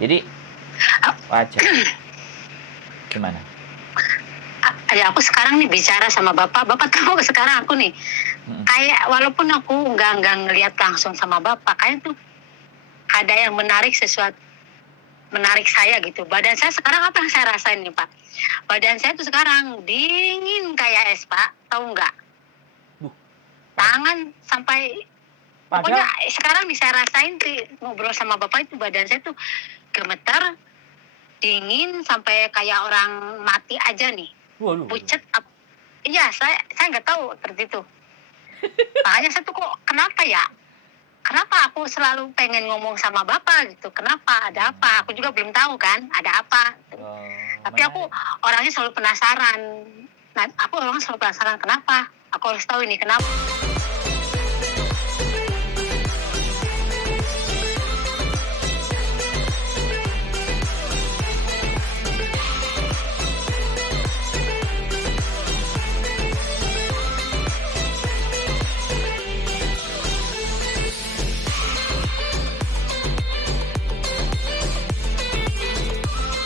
Jadi Ah, wajar. Gimana? Ya aku sekarang nih bicara sama bapak tahu sekarang aku nih Mm-mm. kayak walaupun aku nggak ngelihat langsung sama bapak, kayak tuh ada yang menarik saya gitu. Badan saya sekarang apa yang saya rasain nih Pak? Badan saya tuh sekarang dingin kayak es Pak, tahu nggak? Duh, Tangan sampai pokoknya padahal sekarang nih saya rasain sih ngobrol sama bapak itu badan saya tuh gemeter, dingin sampai kayak orang mati aja nih. waduh. Pucet. Iya, saya nggak tahu seperti itu. Makanya saya tuh kok kenapa ya? Kenapa aku selalu pengen ngomong sama bapak gitu? Kenapa? Ada apa? Aku juga belum tahu kan, ada apa. Tapi aku Menarik. orangnya selalu penasaran. Nah, aku orangnya selalu penasaran kenapa? Aku harus tahu ini kenapa.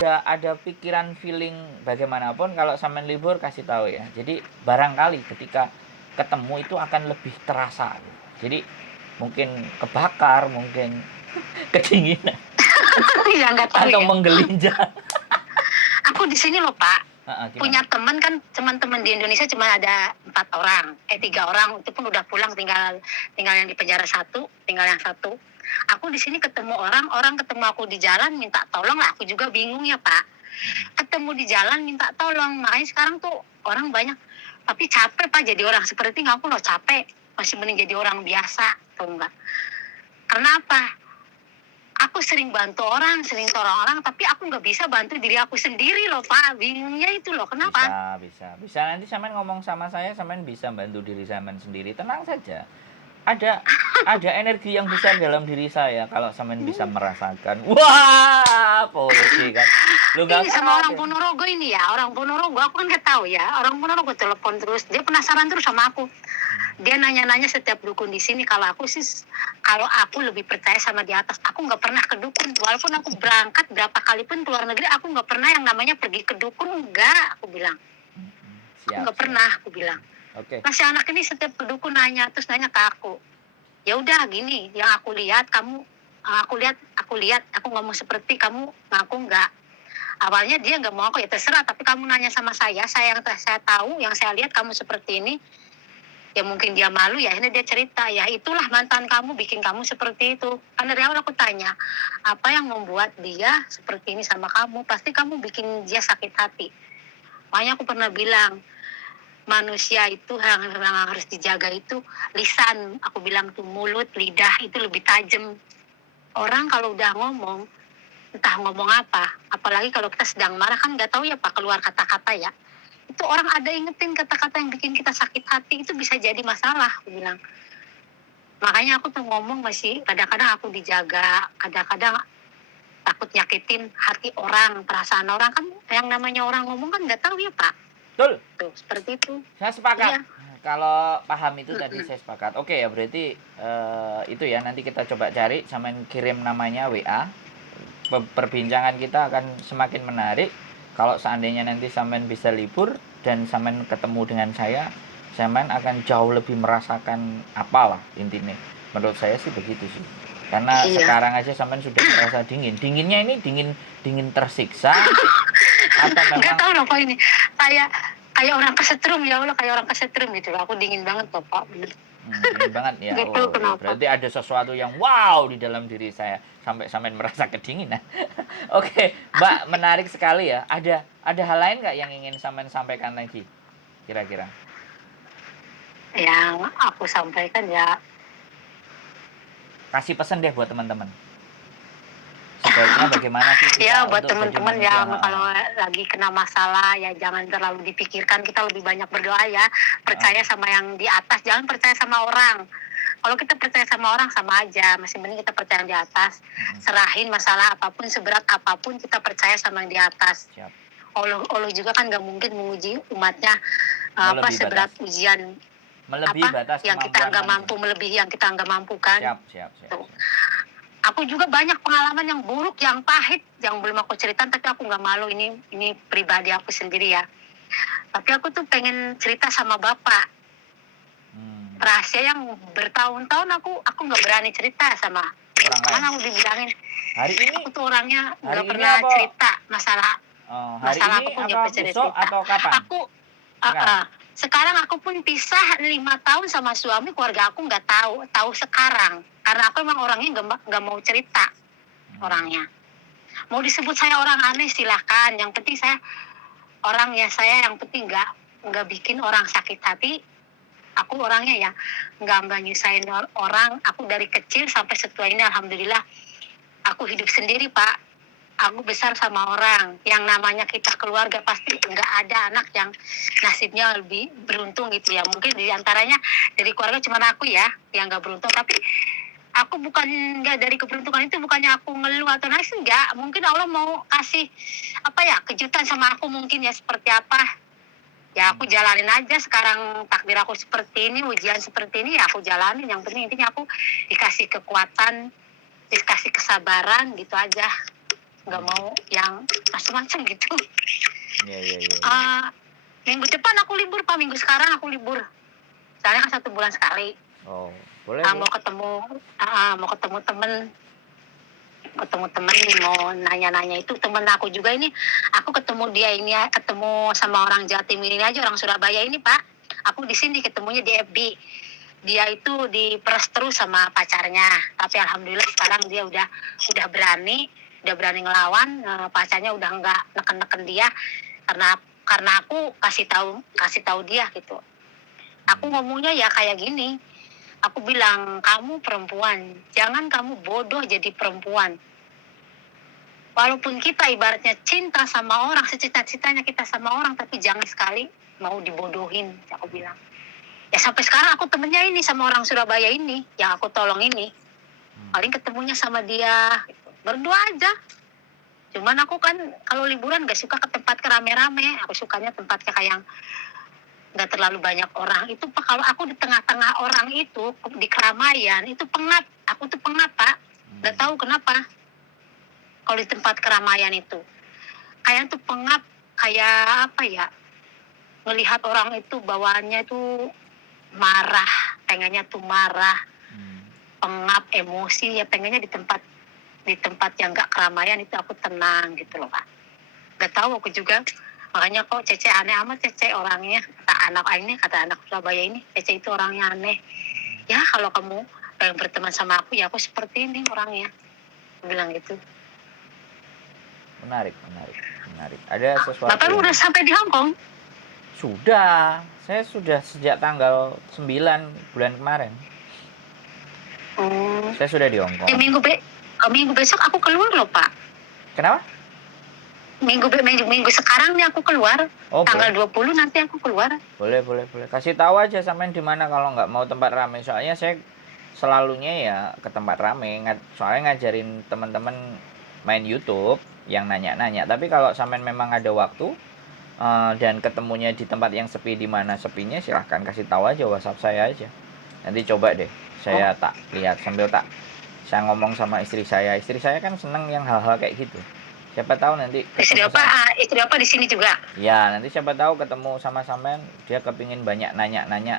Ada pikiran feeling bagaimanapun kalau sampean libur kasih tahu ya. Jadi barangkali ketika ketemu itu akan lebih terasa. Jadi mungkin kebakar, mungkin kedinginan Ya nggak tahu atau ya. menggelinjang. Aku di sini loh Pak. Gimana? Punya teman kan, teman-teman di Indonesia cuma ada 3 orang, itu pun udah pulang, tinggal yang di penjara satu, tinggal yang satu. Aku di sini ketemu orang ketemu aku di jalan minta tolong lah, aku juga bingung ya Pak. Ketemu di jalan minta tolong, makanya sekarang tuh orang banyak, tapi capek Pak jadi orang seperti ini, aku loh capek, masih mending jadi orang biasa, tau enggak? Karena apa? Aku sering bantu orang, sering tolong orang, tapi aku nggak bisa bantu diri aku sendiri loh Pak. Bingungnya itu loh, kenapa? Bisa. Nanti sampean ngomong sama saya, sampean bisa bantu diri sampean sendiri. Tenang saja. Ada energi yang besar dalam diri saya kalau sampean bisa merasakan. Wah, polisi kan. Lu Ini nggak sama orang khawatir. Ponorogo ini ya, orang Ponorogo aku kan nggak tahu ya. Orang Ponorogo telepon terus, dia penasaran terus sama aku. Dia nanya-nanya setiap dukun di sini. Kalau aku lebih percaya sama di atas. Aku nggak pernah ke dukun. Walaupun aku berangkat berapa kali pun ke luar negeri, aku nggak pernah yang namanya pergi ke dukun. Enggak, aku bilang. Aku nggak pernah, aku bilang. Oke. Nah si anak ini setiap ke dukun nanya, terus nanya ke aku. Ya udah gini, yang aku lihat aku lihat, aku ngomong seperti kamu ngaku enggak. Awalnya dia nggak mau aku, ya terserah, tapi kamu nanya sama saya yang saya tahu, yang saya lihat kamu seperti ini, ya mungkin dia malu ya, ini dia cerita, ya itulah mantan kamu bikin kamu seperti itu. Kan dari awal aku tanya, apa yang membuat dia seperti ini sama kamu? Pasti kamu bikin dia sakit hati. Makanya aku pernah bilang, manusia itu yang harus dijaga itu lisan. Aku bilang tuh mulut, lidah itu lebih tajam. Orang kalau udah ngomong, entah ngomong apa, apalagi kalau kita sedang marah kan nggak tahu ya Pak keluar kata-kata ya. Itu orang ada ingetin kata-kata yang bikin kita sakit hati, itu bisa jadi masalah, aku bilang. Makanya aku tuh ngomong masih kadang-kadang aku dijaga, kadang-kadang takut nyakitin hati orang, perasaan orang kan, yang namanya orang ngomong kan nggak tahu ya Pak. Betul. Tuh seperti itu. Saya sepakat. Iya. Kalau paham itu tadi saya sepakat. Oke ya, berarti itu ya, nanti kita coba cari, sampean kirim namanya WA. Perbincangan kita akan semakin menarik kalau seandainya nanti sampean bisa libur dan sampean ketemu dengan saya, sampean akan jauh lebih merasakan apalah intinya. Menurut saya sih begitu sih. Karena sekarang aja sampean sudah merasa dingin. Dinginnya ini dingin tersiksa atau memang nggak tahu loh Pak ini. Kayak orang kesetrum, ya Allah, kayak orang kesetrum gitu. Aku dingin banget loh Pak. dingin banget ya. Nggak tahu kenapa. Berarti ada sesuatu yang wow di dalam diri saya sampai merasa kedinginan. Oke, Mbak, menarik sekali ya. Ada hal lain nggak yang ingin sampean sampaikan lagi? Kira-kira? Yang aku sampaikan ya, kasih pesan deh buat teman-teman. Sebaiknya bagaimana sih kita ya buat untuk teman-teman jadi yang manusia? kalau lagi kena masalah ya jangan terlalu dipikirkan, kita lebih banyak berdoa ya, percaya sama yang di atas, jangan percaya sama orang. Kalau kita percaya sama orang sama aja, masih mending kita percaya yang di atas. Serahin masalah apapun, seberat apapun, kita percaya sama yang di atas. Siap. Allah juga kan nggak mungkin menguji umatnya Melebihi seberat batas. ujian Melebihi batas yang kita nggak mampu, melebihi yang kita nggak mampu kan. Siap. Tuh. Aku juga banyak pengalaman yang buruk, yang pahit, yang belum aku ceritakan, tapi aku nggak malu, ini pribadi aku sendiri ya. Tapi aku tuh pengen cerita sama Bapak. Rahasia yang bertahun-tahun aku nggak berani cerita sama orang lain. karena aku dibilangin Hari ini aku tuh orangnya hari nggak ini pernah apa? cerita masalah Hari masalah ini apapun, nggak apa pernah besok cerita. atau kapan? Aku Sekarang? sekarang aku pun pisah 5 tahun sama suami, keluarga aku nggak tahu sekarang karena aku emang orangnya nggak mau cerita. Orangnya mau disebut saya orang aneh silahkan, yang penting saya orangnya, saya yang penting nggak bikin orang sakit hati. Aku orangnya ya nggak nyusahin orang. Aku dari kecil sampai setua ini alhamdulillah aku hidup sendiri, Pak. Aku besar sama orang. Yang namanya kita keluarga pasti nggak ada anak yang nasibnya lebih beruntung gitu ya. Mungkin di antaranya dari keluarga cuma aku ya yang nggak beruntung. Tapi aku bukan nggak, dari keberuntungan itu bukannya aku ngeluh atau nangis, enggak. Mungkin Allah mau kasih kejutan sama aku mungkin ya, seperti apa. Ya aku jalanin aja sekarang, takdir aku seperti ini, ujian seperti ini ya aku jalanin. Yang penting intinya aku dikasih kekuatan, dikasih kesabaran gitu aja. Nggak mau yang macam-macam gitu. Iya. Minggu depan aku libur, Pak. Minggu sekarang aku libur. Soalnya kan 1 bulan sekali. Oh, boleh. Mau ketemu temen, mau nanya-nanya. Itu temen aku juga ini, aku ketemu dia ini, ketemu sama orang Jawa Timur ini aja, orang Surabaya ini, Pak. Aku di sini ketemunya di FB. Dia itu diperes terus sama pacarnya, tapi alhamdulillah sekarang dia udah berani ngelawan. Pacarnya udah nggak neken dia karena aku kasih tahu dia gitu. Aku ngomongnya ya kayak gini. Aku bilang, kamu perempuan, jangan kamu bodoh jadi perempuan. Walaupun kita ibaratnya cinta sama orang, secita-citanya kita sama orang, tapi jangan sekali mau dibodohin, aku bilang. Ya sampai sekarang aku temennya ini sama orang Surabaya ini, yang aku tolong ini. Paling ketemunya sama dia, berdua aja. Cuman aku kan kalau liburan gak suka ke tempat rame-rame, aku sukanya tempatnya kayak yang nggak terlalu banyak orang. Itu Pak, kalau aku di tengah-tengah orang itu di keramaian itu pengap. Aku tuh pengap, Pak. Nggak tahu kenapa. Kalau di tempat keramaian itu kayak tuh pengap, kayak apa ya? Melihat orang itu bawaannya itu marah, pengennya tuh marah, pengap, emosi ya, pengennya di tempat yang nggak keramaian itu aku tenang gitu loh, Pak. Nggak tahu aku juga. Makanya kok Cece aneh amat, Cece orangnya. Kata anak Surabaya ini, Cece itu orangnya aneh. Ya kalau kamu pengen berteman sama aku, ya aku seperti ini orangnya. Aku bilang gitu. Menarik. Ada sesuatu. Bapak udah sampai di Hong Kong? Sudah. Saya sudah sejak tanggal 9 bulan kemarin. Saya sudah di Hong Kong. Ya, minggu besok aku keluar loh, Pak. Kenapa? Minggu sekarang nih aku keluar. Tanggal 20 nanti aku keluar. Boleh. Kasih tahu aja sampean di mana kalau nggak mau tempat ramai. Soalnya saya selalunya ya ke tempat ramai. Soalnya ngajarin teman-teman main YouTube yang nanya-nanya. Tapi kalau sampean memang ada waktu dan ketemunya di tempat yang sepi, di mana sepinya, silahkan kasih tahu aja, WhatsApp saya aja. Nanti coba deh. Saya tak lihat sambil saya ngomong sama istri saya. Istri saya kan seneng yang hal-hal kayak gitu. Siapa tahu nanti istri apa di sini juga. Ya, nanti siapa tahu ketemu sama sampean, dia kepingin banyak nanya-nanya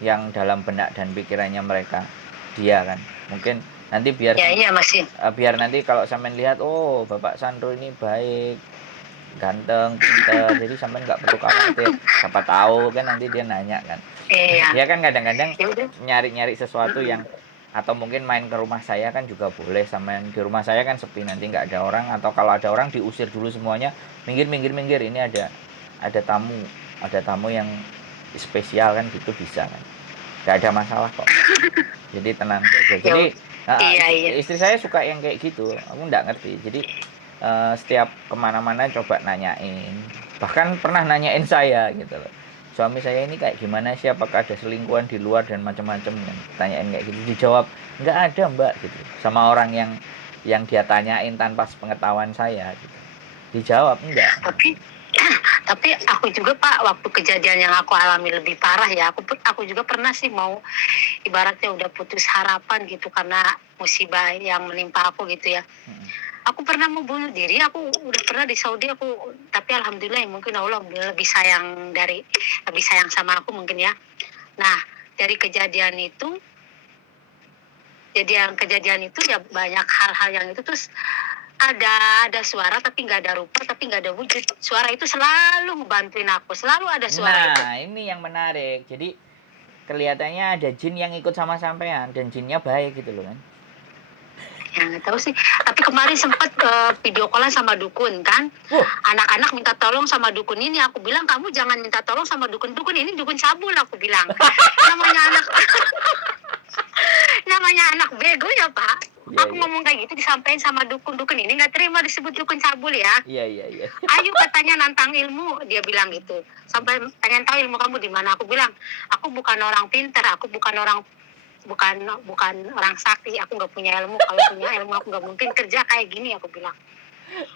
yang dalam benak dan pikirannya mereka. Dia kan. Mungkin nanti biar biar nanti kalau sampean lihat, oh, Bapak Sandro ini baik, ganteng, pintar, jadi sampean nggak perlu khawatir. Siapa tahu kan nanti dia nanya kan. Dia kan kadang-kadang nyari-nyari sesuatu yang, atau mungkin main ke rumah saya kan juga boleh. Sampean di rumah saya kan sepi, nanti nggak ada orang, atau kalau ada orang diusir dulu semuanya, minggir, ini ada tamu yang spesial kan, gitu bisa kan, nggak ada masalah kok. Jadi tenang saja. Jadi istri saya suka yang kayak gitu, aku nggak ngerti. Jadi setiap kemana-mana coba nanyain, bahkan pernah nanyain saya gitu loh, suami saya ini kayak gimana sih, apakah ada selingkuhan di luar dan macam-macam kan, tanyain kayak gitu. Dijawab nggak ada, Mbak, gitu, sama orang yang dia tanyain tanpa sepengetahuan saya gitu. Dijawab enggak. Tapi aku juga Pak, waktu kejadian yang aku alami lebih parah ya, aku juga pernah sih mau ibaratnya udah putus harapan gitu karena musibah yang menimpa aku gitu ya. Mm-mm. Aku pernah mau bunuh diri, aku udah pernah di Saudi aku, tapi alhamdulillah ya, mungkin Allah lebih sayang sama aku mungkin ya. Nah, dari kejadian itu ya banyak hal-hal yang itu, terus ada suara tapi nggak ada rupa, tapi nggak ada wujud. Suara itu selalu ngebantuin aku, selalu ada suara itu. Nah, ini yang menarik. Jadi kelihatannya ada jin yang ikut sama sampean dan jinnya baik gitu loh kan. Ya nggak tahu sih. Tapi kemarin sempat video callan sama dukun kan. Anak-anak minta tolong sama dukun ini. Aku bilang kamu jangan minta tolong sama dukun ini, dukun cabul, aku bilang. Namanya anak bego ya Pak. Iya, Aku iya. ngomong kayak gitu disampaikan sama dukun ini nggak terima disebut dukun cabul ya. Iya, iya, iya. Ayo katanya nantang ilmu, dia bilang gitu. Sampai pengen tahu ilmu kamu di mana. Aku bilang, aku bukan orang pintar, aku bukan orang sakti, aku nggak punya ilmu. Kalau punya ilmu aku nggak mungkin kerja kayak gini, aku bilang.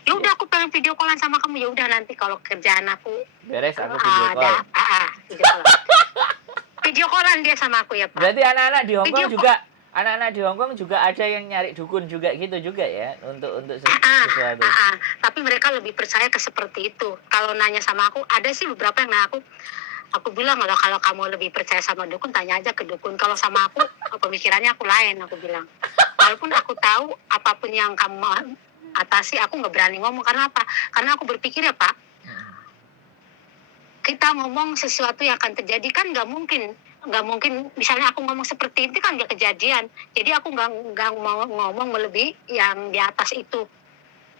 Ya udah aku pengen video callan sama kamu, ya udah nanti kalau kerjaan aku Beres aku video call. video callan. Video callan dia sama aku ya Pak. Berarti anak-anak di Hong Kong Video juga ada yang nyari dukun juga gitu juga ya untuk sesuatu. Tapi mereka lebih percaya ke seperti itu. Kalau nanya sama aku, ada sih beberapa yang nanya aku bilang kalau kamu lebih percaya sama dukun, tanya aja ke dukun. Kalau sama aku, pemikirannya aku lain, aku bilang. Walaupun aku tahu apapun yang kamu atasi, aku nggak berani ngomong. Karena apa? Karena aku berpikir ya Pak, kita ngomong sesuatu yang akan terjadi kan nggak mungkin misalnya aku ngomong seperti itu kan nggak kejadian, jadi aku nggak mau ngomong melebihi yang di atas itu.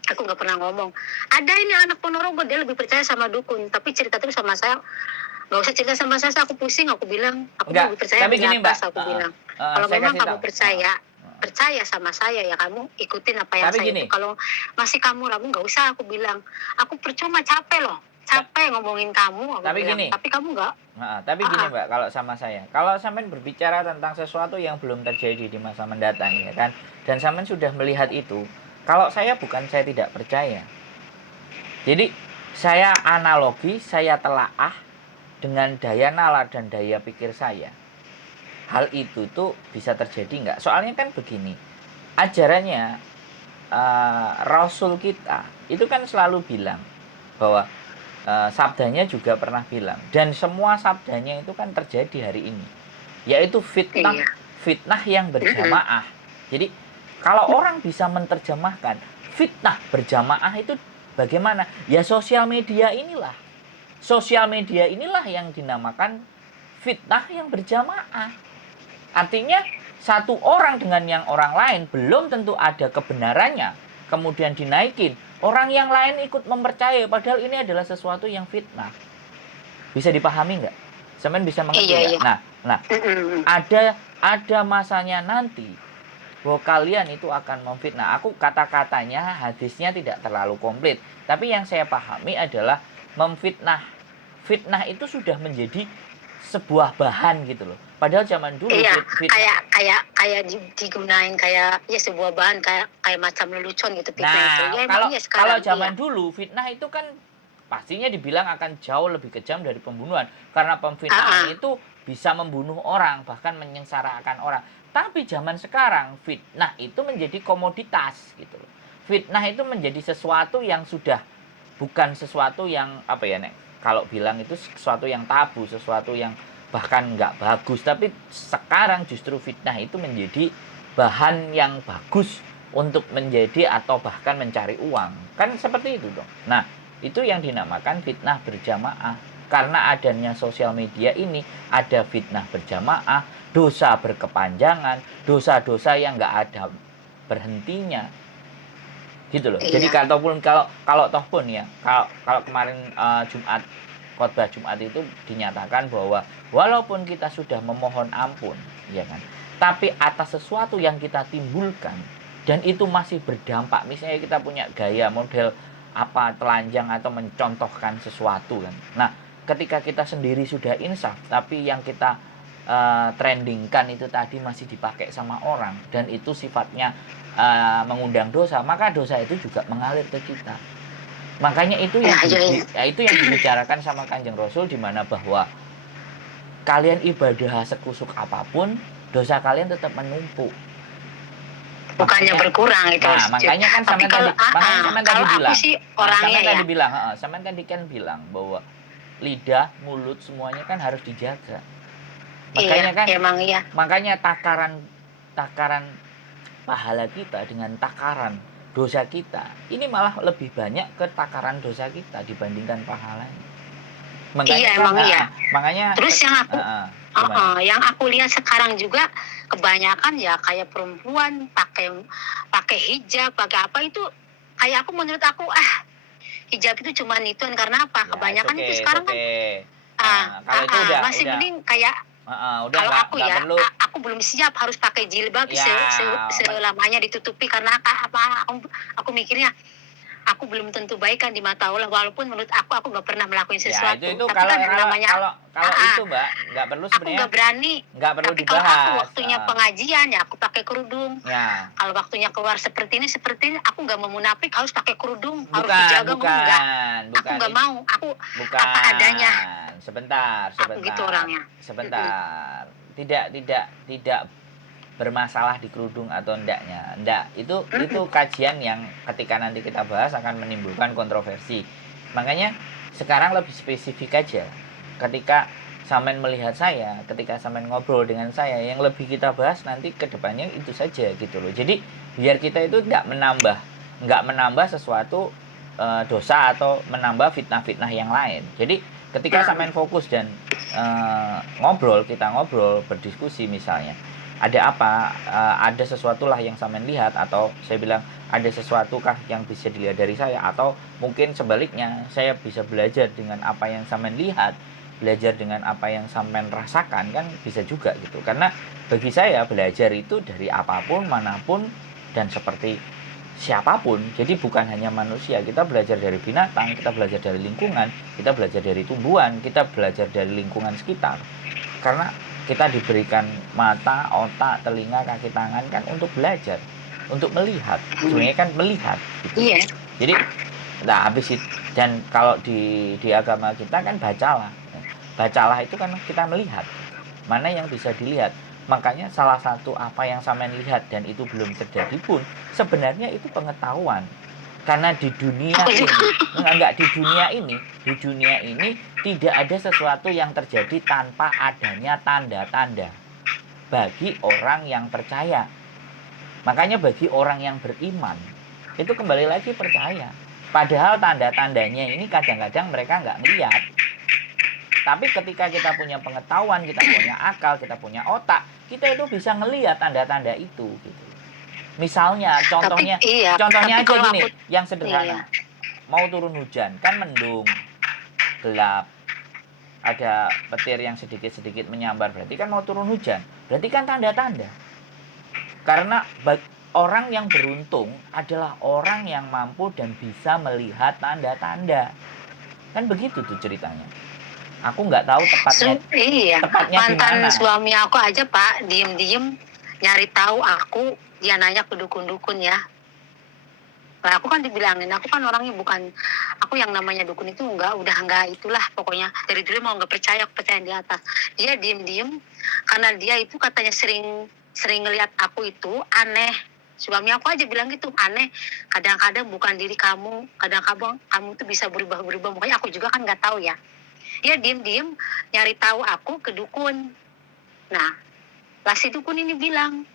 Aku nggak pernah ngomong ada ini anak Ponorogo dia lebih percaya sama dukun, tapi cerita terus sama saya, nggak usah cerita sama saya, aku pusing. Aku bilang aku lebih percaya tapi di gini, atas. Mbak. Aku bilang kalau memang kamu percaya sama saya ya kamu ikutin apa yang Tapi saya gini. itu. Kalau masih kamu ragu nggak usah, aku bilang. Aku percuma, capek ngomongin kamu. Tapi bilang. gini. Tapi kamu nggak. Tapi gini Mbak, kalau sama saya, kalau sampean berbicara tentang sesuatu yang belum terjadi di masa mendatang ya kan, dan sampean sudah melihat itu, kalau saya tidak percaya. Jadi saya analogi, saya telaah dengan daya nalar dan daya pikir saya. Hal itu tuh bisa terjadi nggak? Soalnya kan begini, ajarannya Rasul kita itu kan selalu bilang bahwa sabdanya juga pernah bilang, dan semua sabdanya itu kan terjadi hari ini, yaitu fitnah yang berjamaah. Jadi kalau orang bisa menerjemahkan fitnah berjamaah itu bagaimana? Ya sosial media inilah yang dinamakan fitnah yang berjamaah. Artinya satu orang dengan yang orang lain belum tentu ada kebenarannya, kemudian dinaikin, orang yang lain ikut mempercayai, padahal ini adalah sesuatu yang fitnah. Bisa dipahami nggak? Semen bisa mengerti nggak? Iya. Nah, ada masanya nanti bahwa kalian itu akan memfitnah. Aku kata-katanya, hadisnya tidak terlalu komplit, tapi yang saya pahami adalah memfitnah. Fitnah itu sudah menjadi sebuah bahan gitu loh. Padahal zaman dulu kayak digunain kayak ya sebuah bahan kayak macam lelucon gitu fitnah itu. Ya, kalau zaman dulu fitnah itu kan pastinya dibilang akan jauh lebih kejam dari pembunuhan, karena pemfitnahan itu bisa membunuh orang, bahkan menyengsarakan orang. Tapi zaman sekarang fitnah itu menjadi komoditas gitu loh. Fitnah itu menjadi sesuatu yang sudah bukan sesuatu yang apa ya, Nek? Kalau bilang itu sesuatu yang tabu, sesuatu yang bahkan nggak bagus. Tapi sekarang justru fitnah itu menjadi bahan yang bagus untuk menjadi atau bahkan mencari uang. Kan seperti itu dong. Nah, itu yang dinamakan fitnah berjamaah. Karena adanya sosial media ini, ada fitnah berjamaah, dosa berkepanjangan, dosa-dosa yang nggak ada berhentinya. Gitu loh. Jadi kalau toh pun ya, kalau kemarin khotbah Jumat itu dinyatakan bahwa walaupun kita sudah memohon ampun, ya kan, tapi atas sesuatu yang kita timbulkan dan itu masih berdampak, misalnya kita punya gaya model telanjang atau mencontohkan sesuatu kan. Nah, ketika kita sendiri sudah insaf, tapi yang kita trendingkan itu tadi masih dipakai sama orang dan itu sifatnya mengundang dosa, maka dosa itu juga mengalir ke kita. Makanya itu Ya, itu yang dibicarakan sama Kanjeng Rasul, di mana bahwa kalian ibadah sekusuk apapun, dosa kalian tetap menumpuk. bukannya berkurang itu. Nah, makanya kan Tapi kalau tadi aku bilang, sih orangnya ya. sama tadi kan bilang bahwa lidah, mulut semuanya kan harus dijaga. Makanya Iya, kan emang iya. makanya takaran pahala kita dengan takaran dosa kita ini malah lebih banyak ke takaran dosa kita dibandingkan pahalanya. Makanya Iya, kan, emang iya. makanya Terus yang aku lihat sekarang juga kebanyakan ya kayak perempuan pakai hijab, pakai apa itu, kayak menurut aku hijab itu cuma ituan karena apa? Ya, Kebanyakan itu sekarang kan kalau itu masih mending kayak udah kalau aku nggak ya perlu. aku belum siap harus pakai jilbab Ya, selamanya ditutupi karena aku mikirnya aku belum tentu baik kan di mata Allah, walaupun menurut aku nggak pernah melakukan sesuatu. Ya, itu tapi kalau kan namanya itu Mbak nggak perlu aku sebenarnya. nggak berani. Nggak perlu Tapi dibahas. kalau aku waktunya pengajian ya aku pakai kerudung. Ya. Kalau waktunya keluar seperti ini aku nggak mau munafik harus pakai kerudung, harus Bukan, dijaga enggak. Aku nggak mau. Aku bukan. apa adanya. Sebentar. Aku gitu orangnya. Sebentar. Tidak bermasalah di kerudung atau enggaknya. Itu kajian yang ketika nanti kita bahas akan menimbulkan kontroversi. Makanya sekarang lebih spesifik aja. Ketika Samen melihat saya, ketika Samen ngobrol dengan saya, yang lebih kita bahas nanti ke depannya itu saja gitu loh. Jadi biar kita itu nggak menambah sesuatu dosa atau menambah fitnah-fitnah yang lain. Jadi ketika Samen fokus dan kita ngobrol, berdiskusi misalnya, ada apa, ada sesuatu lah yang Samen lihat, atau saya bilang ada sesuatu kah yang bisa dilihat dari saya, atau mungkin sebaliknya saya bisa belajar dengan apa yang Samen lihat, belajar dengan apa yang Samen rasakan, kan bisa juga gitu. Karena bagi saya belajar itu dari apapun, manapun, dan seperti siapapun. Jadi bukan hanya manusia, kita belajar dari binatang, kita belajar dari lingkungan, kita belajar dari tumbuhan, kita belajar dari lingkungan sekitar. Karena kita diberikan mata, otak, telinga, kaki, tangan kan untuk belajar, untuk melihat. Sebenarnya kan melihat gitu. Iya. Jadi habis itu, dan kalau di agama kita kan bacalah itu kan kita melihat mana yang bisa dilihat. Makanya salah satu apa yang Samen lihat dan itu belum terjadi pun sebenarnya itu pengetahuan. Karena di dunia ini tidak ada sesuatu yang terjadi tanpa adanya tanda-tanda bagi orang yang percaya. Makanya bagi orang yang beriman itu kembali lagi percaya. Padahal tanda-tandanya ini kadang-kadang mereka nggak melihat. Tapi ketika kita punya pengetahuan, kita punya akal, kita punya otak, kita itu bisa ngelihat tanda-tanda itu gitu. Misalnya, contohnya aja gini, yang sederhana. Mau turun hujan, kan mendung, gelap, ada petir yang sedikit-sedikit menyambar, berarti kan mau turun hujan. Berarti kan tanda-tanda. Karena orang yang beruntung adalah orang yang mampu dan bisa melihat tanda-tanda. Kan begitu tuh ceritanya. Aku nggak tahu tepatnya mantan suami aku aja Pak, diem-diem nyari tahu aku. Dia nanya ke dukun-dukun ya. Nah, aku kan dibilangin, aku kan orangnya bukan, aku yang namanya dukun itu udah enggak itulah pokoknya. Dari dulu mau nggak percaya, aku percaya di atas. Dia diem-diem karena dia itu katanya sering ngelihat aku itu aneh. Suami aku aja bilang gitu, aneh. Kadang-kadang bukan diri kamu, kadang-kadang kamu tuh bisa berubah-berubah. Makanya aku juga kan nggak tahu ya. Dia diem-diem nyari tahu aku ke dukun. Nah, lah si dukun ini bilang,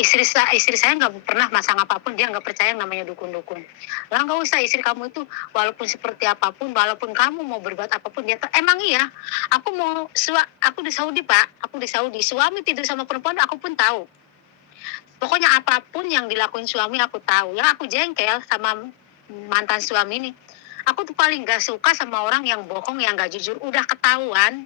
istri saya nggak pernah masang apapun, dia nggak percaya yang namanya dukun-dukun. Lah nggak usah, istri kamu itu walaupun seperti apapun, walaupun kamu mau berbuat apapun, dia emang iya. Aku di Saudi Pak, aku di Saudi, suami tidur sama perempuan aku pun tahu. Pokoknya apapun yang dilakuin suami aku tahu. Yang aku jengkel sama mantan suami ini, aku tuh paling nggak suka sama orang yang bohong, yang nggak jujur. Udah ketahuan,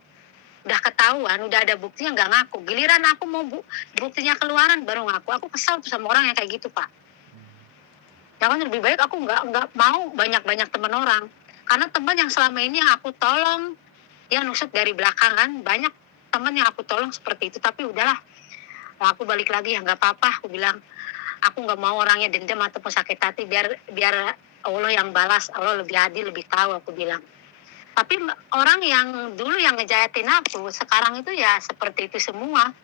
udah ada buktinya nggak ngaku. Giliran aku mau buktinya keluaran baru ngaku. Aku kesal tuh sama orang yang kayak gitu Pak. Ya kan lebih baik aku nggak mau banyak teman orang. Karena teman yang selama ini yang aku tolong, dia nusuk dari belakangan. Banyak teman yang aku tolong seperti itu. Tapi udahlah, aku balik lagi ya nggak apa-apa. Aku bilang aku nggak mau orangnya dendam ataupun sakit hati, biar Allah yang balas, Allah lebih adil, lebih tahu, aku bilang. Tapi orang yang dulu yang ngejahatin aku, sekarang itu ya seperti itu semua.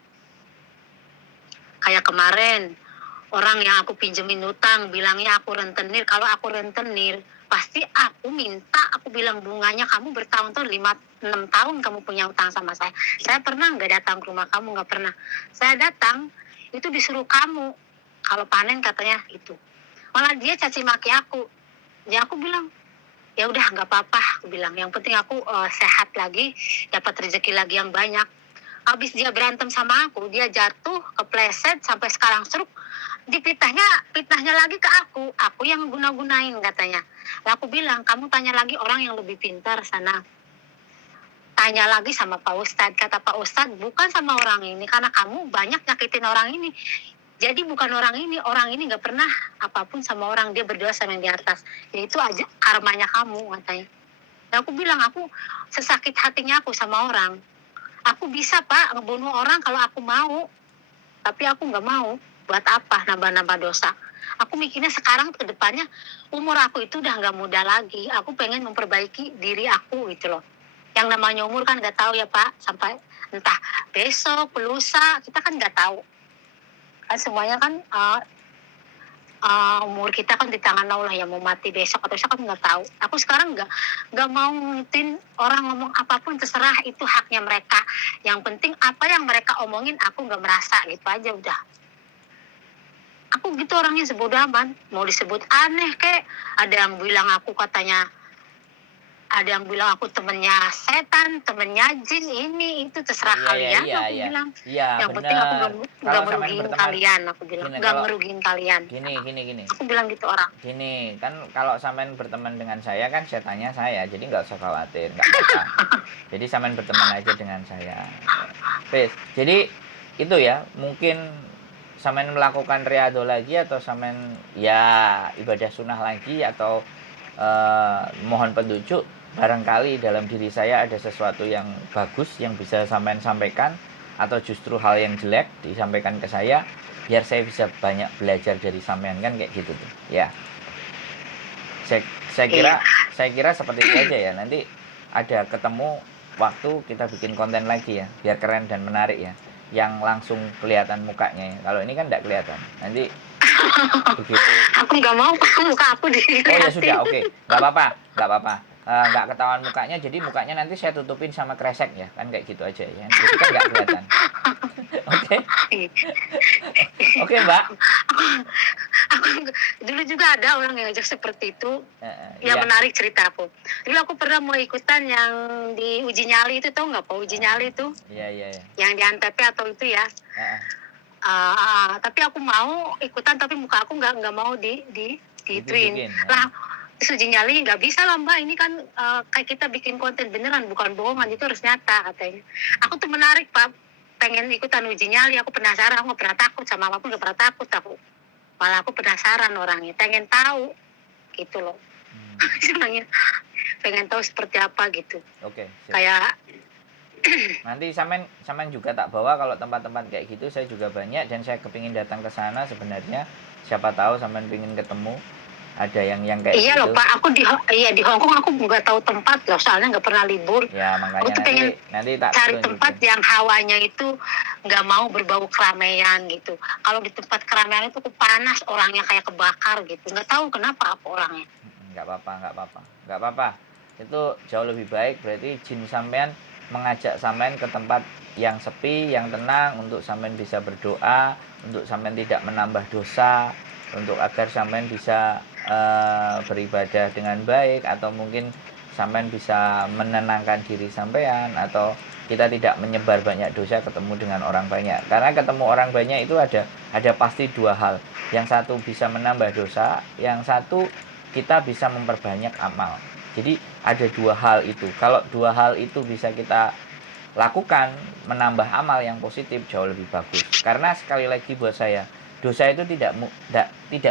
Kayak kemarin, orang yang aku pinjemin utang, bilangnya aku rentenir. Kalau aku rentenir, pasti aku minta, aku bilang bunganya kamu bertahun-tahun, 5-6 tahun kamu punya utang sama saya. Saya pernah nggak datang ke rumah kamu? Nggak pernah. Saya datang, itu disuruh kamu. Kalau panen katanya itu. Malah dia caci maki aku. Ya aku bilang, ya udah nggak apa-apa, aku bilang. Yang penting aku sehat lagi, dapat rezeki lagi yang banyak. Habis dia berantem sama aku, dia jatuh, kepleset, sampai sekarang stroke. Fitnahnya lagi ke aku yang guna-gunain katanya. Lalu aku bilang, kamu tanya lagi orang yang lebih pintar sana. Tanya lagi sama Pak Ustadz. Kata Pak Ustadz, bukan sama orang ini, karena kamu banyak nyakitin orang ini. Jadi bukan orang ini nggak pernah apapun sama orang, dia berdoa sama yang di atas. Ya itu aja karmanya kamu, katanya. Dan aku bilang, aku sesakit hatinya aku sama orang. Aku bisa Pak ngebunuh orang kalau aku mau, tapi aku nggak mau. Buat apa nambah-nambah dosa? Aku mikirnya sekarang ke depannya, umur aku itu udah nggak muda lagi. Aku pengen memperbaiki diri aku gitu loh. Yang namanya umur kan nggak tahu ya Pak, sampai entah besok, lusa, kita kan nggak tahu. Kan semuanya kan umur kita kan di tangan Allah, yang mau mati besok atau besok kan nggak tahu. Aku sekarang nggak mau ngikutin orang ngomong apapun, terserah, itu haknya mereka. Yang penting apa yang mereka omongin aku nggak merasa, gitu aja udah. Aku gitu orangnya, sebodoh amat. Mau disebut aneh kek, ada yang bilang aku katanya, ada yang bilang aku temennya setan, temennya jin, ini itu terserah kalian. Aku bilang, yang penting aku nggak merugiin kalian, aku bilang nggak merugiin kalian. Gini. Aku bilang gitu orang. Gini, kan kalau sampean berteman dengan saya kan setannya saya, jadi nggak usah khawatir, nggak apa-apa. Jadi sampean berteman aja dengan saya. Jadi itu ya, mungkin sampean melakukan riyadhah lagi, atau sampean ya ibadah sunnah lagi, atau mohon petunjuk. Barangkali dalam diri saya ada sesuatu yang bagus yang bisa sampean sampaikan, atau justru hal yang jelek disampaikan ke saya, biar saya bisa banyak belajar dari sampean, kan kayak gitu tuh ya. Saya kira seperti itu aja ya. Nanti ada ketemu waktu kita bikin konten lagi ya, biar keren dan menarik ya, yang langsung kelihatan mukanya ya. Kalau ini kan tidak kelihatan, nanti begitu. Aku nggak mau muka aku dilihatin. Oh ya sudah, oke. Nggak apa-apa. Nggak ketahuan mukanya, jadi mukanya nanti saya tutupin sama kresek ya, kan kayak gitu aja ya, jadi kan nggak kelihatan. Oke Mbak. Aku dulu juga ada orang yang ngajak seperti itu. Yang iya. menarik cerita aku. Dulu aku pernah mau ikutan yang di uji nyali itu, tau nggak Pak, uji nyali itu? Iya. Yang di Antep atau itu ya. Tapi aku mau ikutan, tapi muka aku nggak mau di twin lah. Uji nyali nggak bisa lah Mbak, ini kan kayak kita bikin konten beneran, bukan bohongan, itu harus nyata katanya. Aku tuh menarik Pak, pengen ikutan uji nyali. Aku penasaran, aku nggak pernah takut sama apapun, nggak pernah takut aku. Malah aku penasaran orangnya, pengen tahu gitu loh. Sebenarnya pengen tahu seperti apa gitu. Oke. Kayak nanti sampean juga tak bawa, kalau tempat-tempat kayak gitu saya juga banyak, dan saya kepingin datang ke sana sebenarnya. Siapa tahu sampean pingin ketemu ada yang kayak iya gitu. Loh Pak, aku di Hong Kong aku nggak tahu tempat loh, soalnya nggak pernah libur. Ya makanya aku tuh pengen nanti tak cari tempat yang hawanya itu nggak mau berbau keramaian gitu. Kalau di tempat keramaian itu panas, orangnya kayak kebakar gitu. Nggak tahu kenapa apa orangnya. Nggak apa-apa. Itu jauh lebih baik. Berarti jin sampean mengajak sampean ke tempat yang sepi, yang tenang, untuk sampean bisa berdoa, untuk sampean tidak menambah dosa, untuk agar sampean bisa beribadah dengan baik, atau mungkin sampean bisa menenangkan diri sampean, atau kita tidak menyebar banyak dosa, ketemu dengan orang banyak. Karena ketemu orang banyak itu ada pasti dua hal. Yang satu bisa menambah dosa, yang satu kita bisa memperbanyak amal. Jadi ada dua hal itu. Kalau dua hal itu bisa kita lakukan, menambah amal yang positif, jauh lebih bagus. Karena sekali lagi buat saya, dosa itu tidak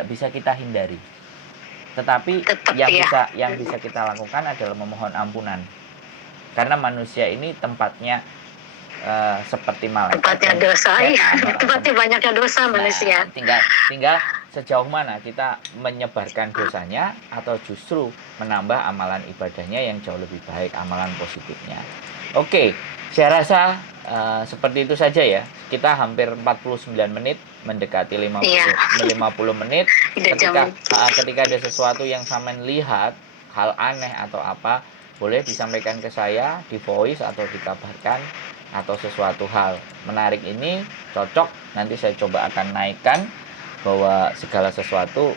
bisa kita hindari. Tetapi yang bisa kita lakukan adalah memohon ampunan. Karena manusia ini tempatnya seperti malaikat. Tempatnya dosa, tempatnya banyaknya dosa manusia. Tinggal sejauh mana kita menyebarkan dosanya atau justru menambah amalan ibadahnya yang jauh lebih baik, amalan positifnya. Oke, saya rasa seperti itu saja ya. Kita hampir 49 menit, mendekati 50 menit. Ketika ada sesuatu yang sampean lihat, hal aneh atau apa, boleh disampaikan ke saya di voice atau dikabarkan, atau sesuatu hal menarik ini cocok, nanti saya coba akan naikkan bahwa segala sesuatu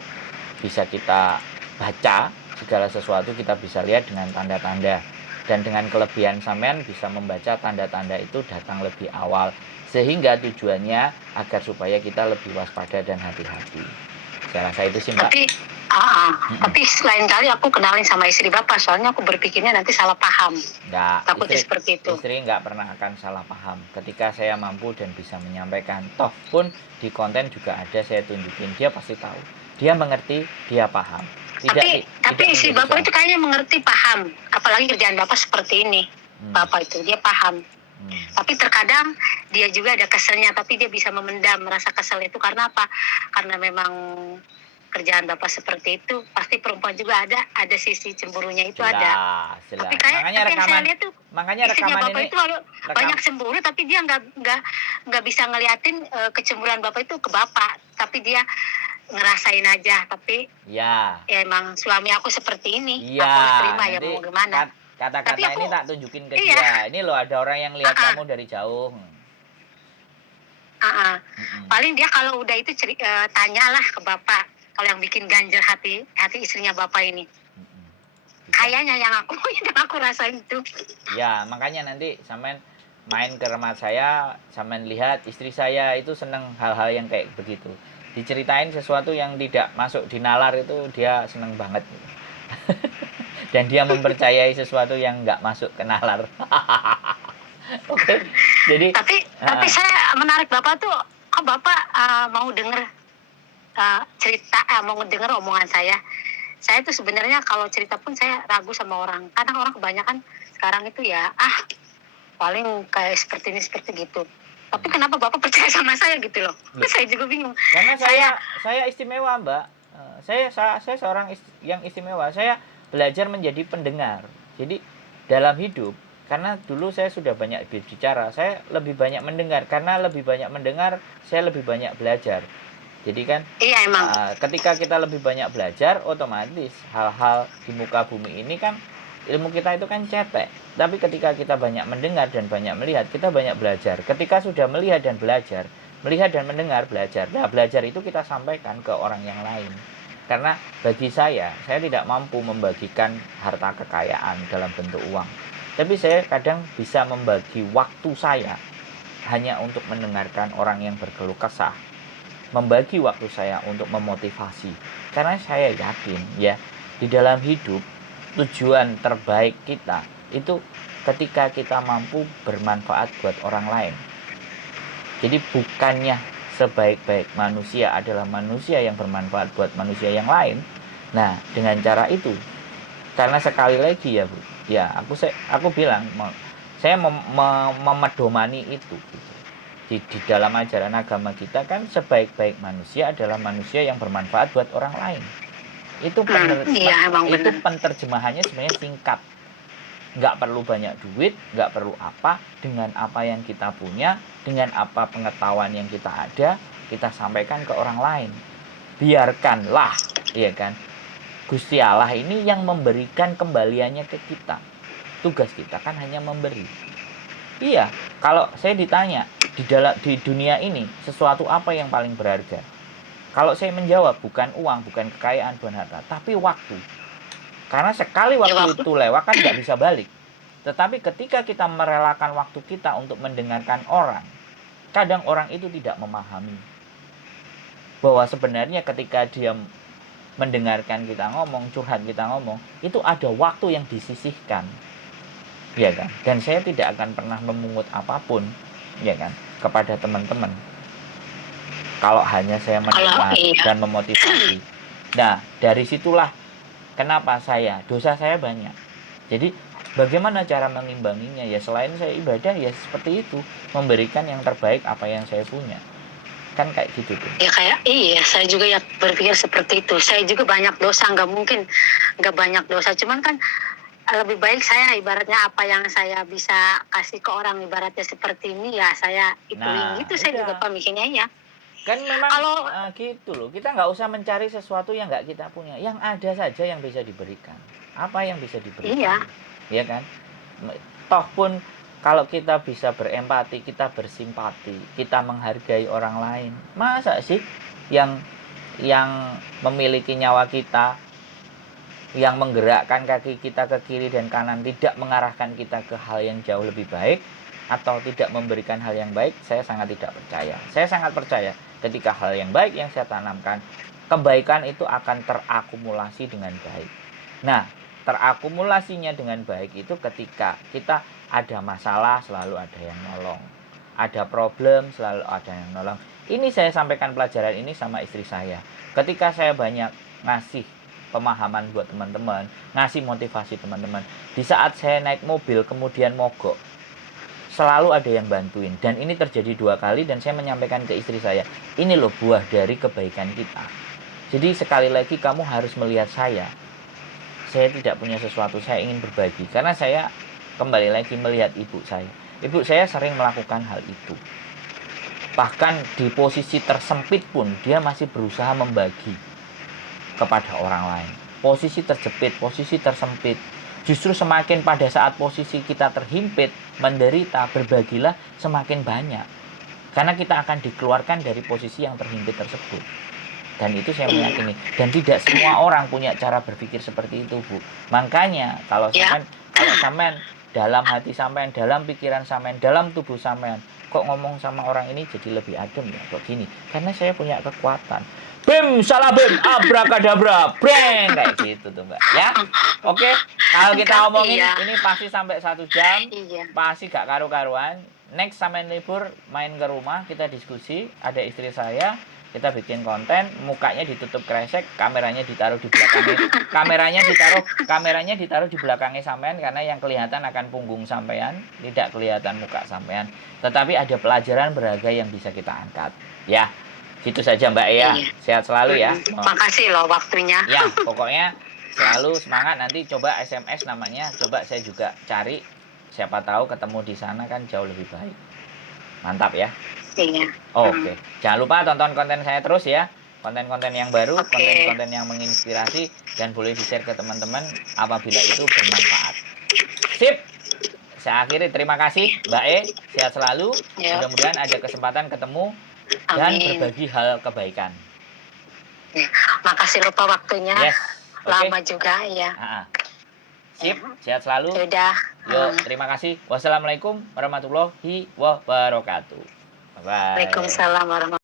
bisa kita baca, segala sesuatu kita bisa lihat dengan tanda-tanda, dan dengan kelebihan sampean bisa membaca tanda-tanda itu datang lebih awal, sehingga tujuannya agar supaya kita lebih waspada dan hati-hati. Saya rasa itu sih, Mbak. Tapi lain kali aku kenalin sama istri Bapak, soalnya aku berpikirnya nanti salah paham. Takutnya seperti itu. Istri nggak pernah akan salah paham ketika saya mampu dan bisa menyampaikan. Toh pun di konten juga ada saya tunjukin, dia pasti tahu, dia mengerti, dia paham. Tapi istri Bapak itu kayaknya mengerti, paham, apalagi kerjaan Bapak seperti ini. Bapak itu dia paham. Tapi terkadang dia juga ada keselnya, tapi dia bisa memendam merasa kesel itu karena apa? Karena memang kerjaan Bapak seperti itu, pasti perempuan juga ada sisi cemburunya itu. Jelas. Tapi makanya rekaman Bapak ini itu banyak cemburu, tapi dia nggak bisa ngeliatin kecemburuan Bapak itu ke Bapak, tapi dia ngerasain aja. Tapi ya emang suami aku seperti ini, aku harus terima ya, mau gimana. Kata-kata ini tak tunjukin ke dia. Ini loh, ada orang yang lihat kamu dari jauh. Paling dia kalau udah itu tanyalah ke Bapak. Kalau yang bikin ganjel hati istrinya Bapak ini, kayaknya yang aku rasain itu. Ya, makanya nanti sampean main ke rumah saya, sampean lihat istri saya itu seneng hal-hal yang kayak begitu. Diceritain sesuatu yang tidak masuk di nalar itu dia seneng banget. Dan dia mempercayai sesuatu yang nggak masuk ke nalar. Oke. Jadi tapi saya menarik Bapak tuh, Bapak mau denger cerita, mau denger omongan saya. Saya tuh sebenarnya kalau cerita pun saya ragu sama orang. Kadang orang kebanyakan sekarang itu ya, paling kayak seperti ini seperti gitu. Tapi kenapa Bapak percaya sama saya gitu loh? Saya juga bingung. Karena saya istimewa, Mbak. Saya seorang yang istimewa. Saya belajar menjadi pendengar. Jadi dalam hidup, karena dulu saya sudah banyak berbicara, saya lebih banyak mendengar. Karena lebih banyak mendengar, saya lebih banyak belajar. Jadi kan, ketika kita lebih banyak belajar, otomatis hal-hal di muka bumi ini kan, ilmu kita itu kan cetek. Tapi ketika kita banyak mendengar dan banyak melihat, kita banyak belajar. Ketika sudah melihat dan mendengar, belajar. Nah, belajar itu kita sampaikan ke orang yang lain. Karena bagi saya tidak mampu membagikan harta kekayaan dalam bentuk uang. Tapi saya kadang bisa membagi waktu saya hanya untuk mendengarkan orang yang berkeluh kesah. Membagi waktu saya untuk memotivasi. Karena saya yakin ya, di dalam hidup tujuan terbaik kita itu ketika kita mampu bermanfaat buat orang lain. Jadi bukannya sebaik-baik manusia adalah manusia yang bermanfaat buat manusia yang lain. Nah, dengan cara itu, karena sekali lagi ya Bu, ya aku bilang saya memedomani itu. Di dalam ajaran agama kita kan sebaik-baik manusia adalah manusia yang bermanfaat buat orang lain. Itu penerjemahannya sebenarnya singkat. Nggak perlu banyak duit, nggak perlu apa, dengan apa yang kita punya, dengan apa pengetahuan yang kita ada, kita sampaikan ke orang lain. Biarkanlah, ya kan, Gusti Allah ini yang memberikan kembaliannya ke kita. Tugas kita kan hanya memberi. Iya, kalau saya ditanya di dunia ini sesuatu apa yang paling berharga? Kalau saya menjawab bukan uang, bukan kekayaan, bukan harta, tapi waktu. Karena sekali waktu itu lewat kan nggak bisa balik. Tetapi ketika kita merelakan waktu kita untuk mendengarkan orang, kadang orang itu tidak memahami bahwa sebenarnya ketika dia mendengarkan kita ngomong, curhat kita ngomong, itu ada waktu yang disisihkan, ya kan? Dan saya tidak akan pernah memungut apapun, ya kan, kepada teman-teman. Kalau hanya saya mendengar dan memotivasi. Nah, dari situlah kenapa dosa saya banyak. Jadi bagaimana cara mengimbanginya? Ya selain saya ibadah, ya seperti itu, memberikan yang terbaik apa yang saya punya. Kan kayak gitu tuh. Ya kayak iya, saya juga ya berpikir seperti itu. Saya juga banyak dosa, nggak mungkin nggak banyak dosa. Cuman kan lebih baik saya ibaratnya apa yang saya bisa kasih ke orang ibaratnya seperti ini ya saya ituin Nah, gitu. Saya juga udah. pemikirannya ya. Kan memang Kalau gitu loh. Kita nggak usah mencari sesuatu yang nggak kita punya. Yang ada saja yang bisa diberikan. Apa yang bisa diberikan? iya, Ya kan? Toh pun kalau kita bisa berempati, kita bersimpati, kita menghargai orang lain. Masa sih yang memiliki nyawa kita, yang menggerakkan kaki kita ke kiri dan kanan tidak mengarahkan kita ke hal yang jauh lebih baik atau tidak memberikan hal yang baik, saya sangat tidak percaya. Saya sangat percaya ketika hal yang baik yang saya tanamkan, kebaikan itu akan terakumulasi dengan baik. Nah, terakumulasinya dengan baik itu ketika kita ada masalah selalu ada yang nolong, ada problem selalu ada yang nolong. Ini saya sampaikan pelajaran ini sama istri saya. Ketika saya banyak ngasih pemahaman buat teman-teman, ngasih motivasi teman-teman, di saat saya naik mobil kemudian mogok, selalu ada yang bantuin. Dan ini terjadi 2 kali dan saya menyampaikan ke istri saya, ini loh buah dari kebaikan kita. Jadi sekali lagi kamu harus melihat saya tidak punya sesuatu, saya ingin berbagi. Karena saya kembali lagi melihat ibu saya. Ibu saya sering melakukan hal itu. Bahkan di posisi tersempit pun dia masih berusaha membagi kepada orang lain. Posisi terjepit, posisi tersempit. Justru semakin pada saat posisi kita terhimpit, menderita, berbagilah semakin banyak. Karena kita akan dikeluarkan dari posisi yang terhimpit tersebut. Dan itu saya meyakini. Dan tidak semua orang punya cara berpikir seperti itu, Bu. Makanya kalau sampean dalam hati sampean, dalam pikiran sampean, dalam tubuh sampean, kok ngomong sama orang ini jadi lebih adem ya, kok gini? Karena saya punya kekuatan. Bim, salah bim, abrakadabra, breng, kayak gitu tuh Mbak. Ya, oke. Kalau kita omongin ini pasti sampai 1 jam, pasti gak karu-karuan. Next sampean libur main ke rumah, kita diskusi. Ada istri saya. Kita bikin konten, mukanya ditutup kresek, kameranya ditaruh di belakangnya. Kameranya ditaruh di belakangnya sampean karena yang kelihatan akan punggung sampean, tidak kelihatan muka sampean. Tetapi ada pelajaran berharga yang bisa kita angkat. Ya, gitu saja Mbak ya. Sehat selalu ya. Makasih loh waktunya. Ya, pokoknya selalu semangat. Nanti coba SMS namanya, coba saya juga cari. Siapa tahu ketemu di sana kan jauh lebih baik. Mantap ya. Iya. Oke. Jangan lupa tonton konten saya terus ya. Konten-konten yang baru, konten-konten yang menginspirasi dan boleh di-share ke teman-teman apabila itu bermanfaat. Sip. Saya akhiri, terima kasih Mbak E. Sehat selalu. Mudah-mudahan ada kesempatan ketemu dan berbagi hal kebaikan. Makasih lupa waktunya. Yes. Lama juga ya. Sip, sehat selalu. Sudah. Yuk, terima kasih. Wassalamualaikum warahmatullahi wabarakatuh. Bye-bye. Waalaikumsalam warahmatullahi wabarakatuh.